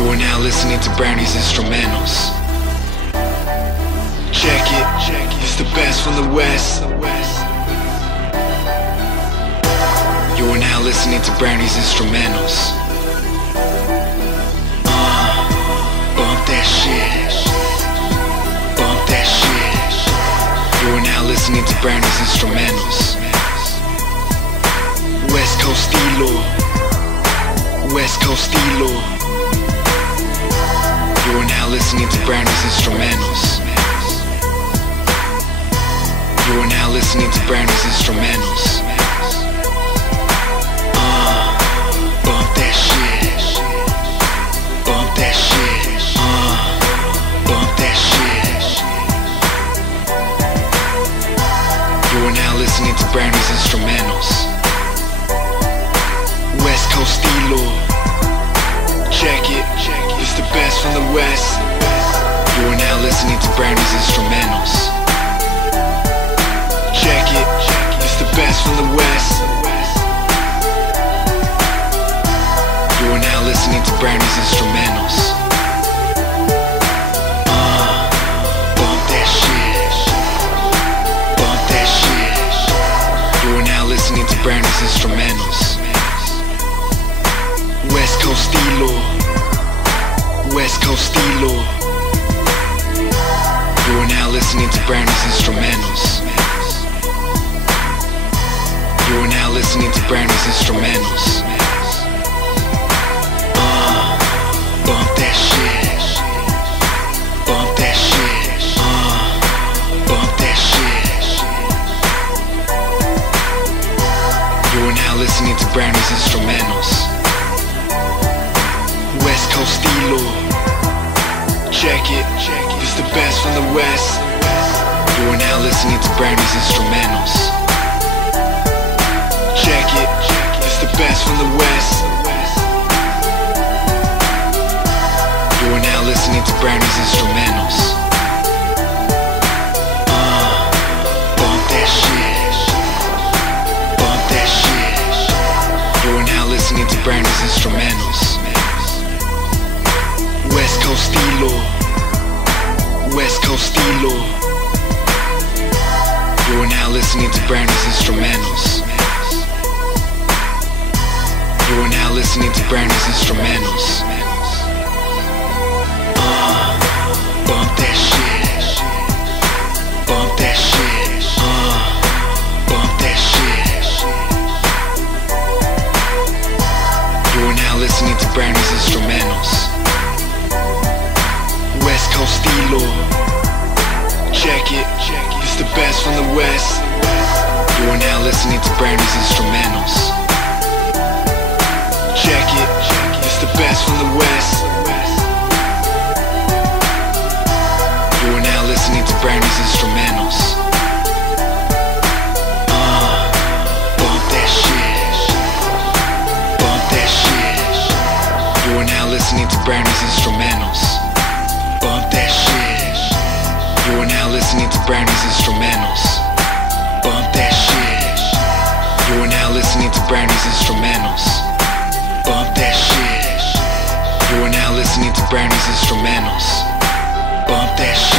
You are now listening to Brownie's instrumentals. Check it, it's the best from the West. You are now listening to Brownie's instrumentals. Bump that shit. Bump that shit. You are now listening to Brownie's instrumentals. West Coast Stilo. West Coast Stilo. You are now listening to Brownie's instrumentals. You are now listening to Brownie's instrumentals. Bump that shit. Bump that shit. Bump that shit. You are now listening to Brownie's instrumentals. West Coast Stilo. Check it, it's the best from the West. You are now listening to Brownie's instrumentals. Check it, it's the best from the West. You are now listening to Brownie's instrumentals. Bump that shit. Bump that shit. You are now listening to Brownie's instrumentals. West Coast Stilo. West Coast Stilo. You are now listening to Brownie's instrumentals. You are now listening to Brownie's instrumentals. Bump that shit. Bump that shit. Bump that shit. You are now listening to Brownie's instrumentals. West Coast Stilo. Check it, it's the best from the West. You are now listening to Brownie's instrumentals. Check it, it's the best from the West. You are now listening to Brownie's instrumentals. Bump that shit. Bump that shit. You are now listening to Brownie's instrumentals. West Coast Stilo. West Coast Stilo. You are now listening to Brownie's instrumentals. You are now listening to Brownie's instrumentals. Bump that shit. Bump that shit. Bump that shit. You are now listening to Brownie's instrumentals. West Coast Stilo. Check it, it's the best from the West. You are now listening to Brownie's instrumentals. Check it, it's the best from the West. You are now listening to Brownie's instrumentals. Bump that shit. Bump that shit. You are now listening to Brownie's instrumentals. Bump that shit. You are now listening to Brownie's instrumentals. Bump that shit. You are now listening to Brownie's instrumentals. Bump that shit. You are now listening to Brownie's instrumentals. Bump that shit.